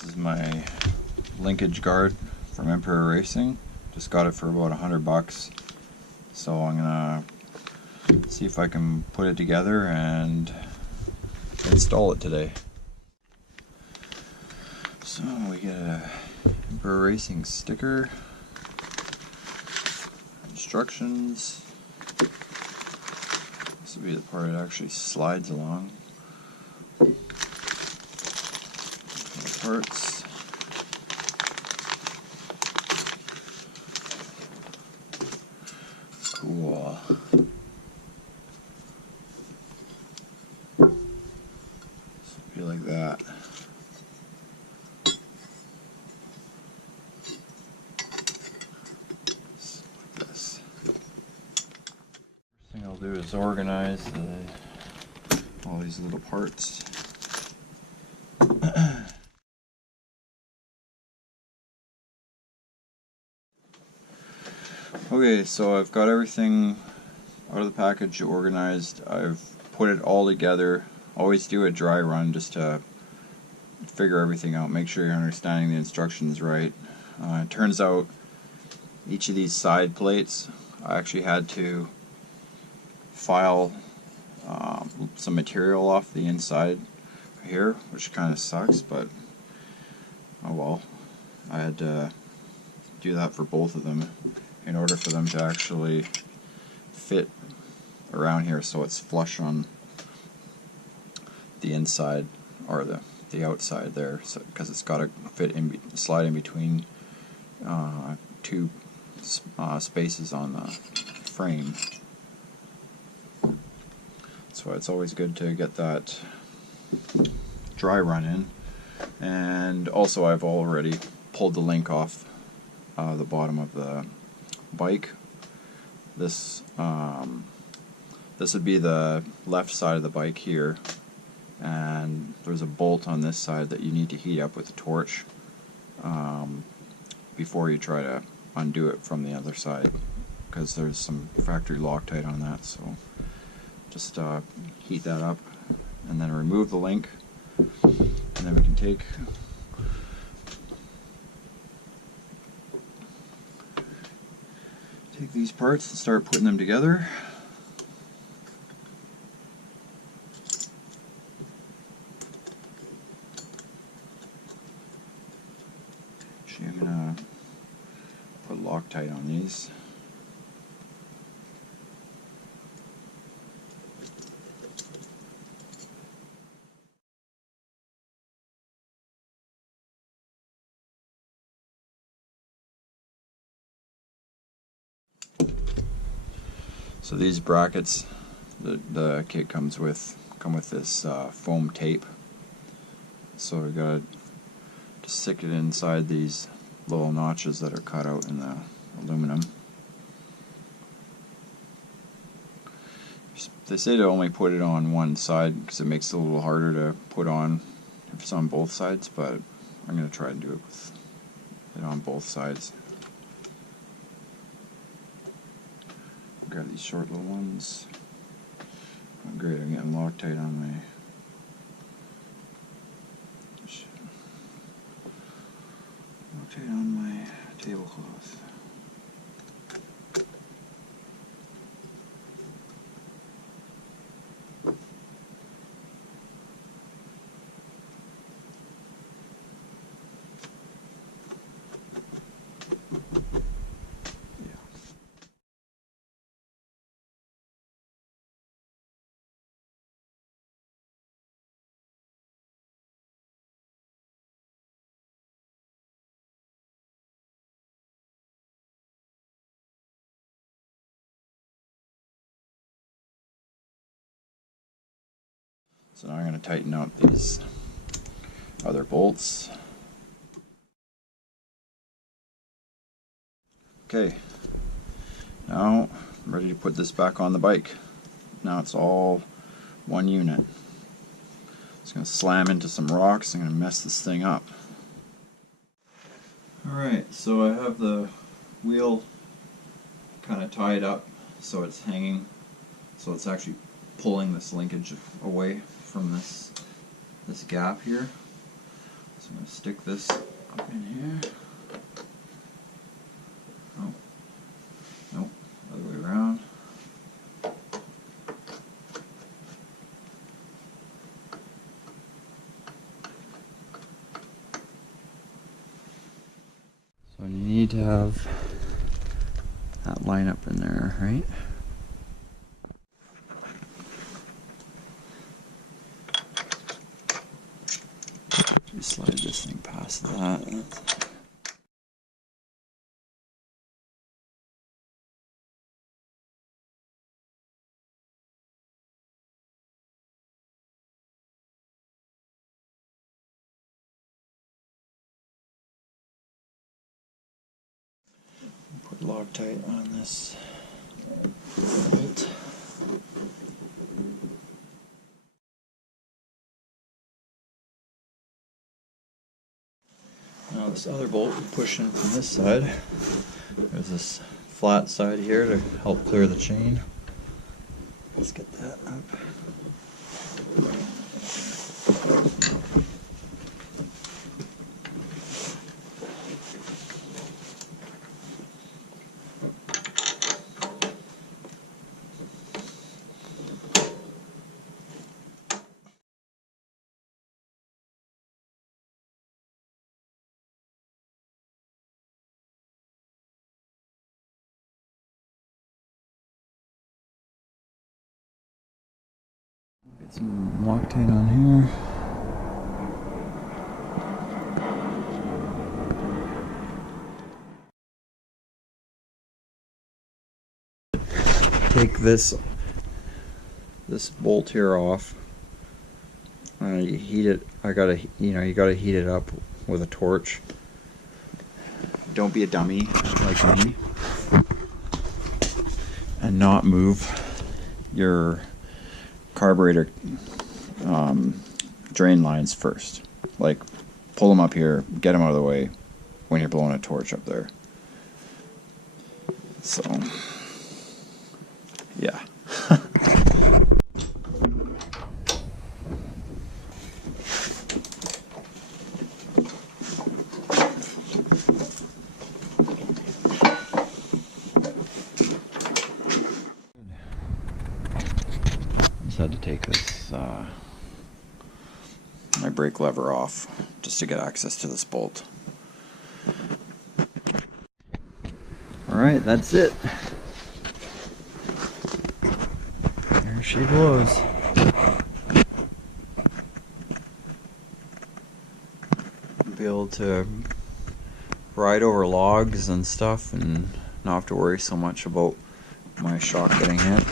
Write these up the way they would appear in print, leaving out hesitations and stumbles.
This is my linkage guard from Emporer Racing. Just got it for about $100. So I'm gonna see if I can put it together and install it today. So we get a Emporer Racing sticker, instructions. This will be the part that actually slides along. Parts. Cool. Be like that. Like this. First thing I'll do is organize all these little parts. Okay, so I've got everything out of the package organized. I've put it all together. Always do a dry run just to figure everything out, make sure you're understanding the instructions right. It turns out each of these side plates, I actually had to file some material off the inside here, which kind of sucks, but oh well. I had to do that for both of them in order for them to actually fit around here so it's flush on the inside or the outside there, so because it's got to fit slide in between two spaces on the frame. That's why it's always good to get that dry run in. And also I've already pulled the link off the bottom of the bike. This would be the left side of the bike here, and there's a bolt on this side that you need to heat up with a torch before you try to undo it from the other side, because there's some factory Loctite on that. So just heat that up and then remove the link, and then we can take these parts and start putting them together. Actually, I'm gonna put Loctite on these. So these brackets, the kit come with this foam tape. So we gotta just stick it inside these little notches that are cut out in the aluminum. They say to only put it on one side because it makes it a little harder to put on if it's on both sides, but I'm gonna try and do it with it on both sides. Got these short little ones. Oh, great, I'm getting Loctite on my tablecloth. So now I'm going to tighten up these other bolts. Okay, now I'm ready to put this back on the bike. Now it's all one unit. It's going to slam into some rocks. I'm going to mess this thing up. Alright, so I have the wheel kind of tied up so it's hanging, so it's actually pulling this linkage away from this gap here. So I'm going to stick this up in here. Oh, nope, other way around. So you need to have that line up in there, right? Just slide this thing past that. Put Loctite on this bolt. Now this other bolt we push in from this side. There's this flat side here to help clear the chain. Let's get that up. Get some Loctite on here. Take this bolt here off. You heat it. You gotta heat it up with a torch. Don't be a dummy like me, and not move your carburetor drain lines first. Like, pull them up here, get them out of the way when you're blowing a torch up there. So, yeah. Had to take this my brake lever off just to get access to this bolt. Alright, that's it. There she blows. Be able to ride over logs and stuff and not have to worry so much about my shock getting hit.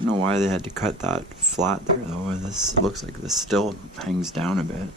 I don't know why they had to cut that flat there though. This looks like this still hangs down a bit.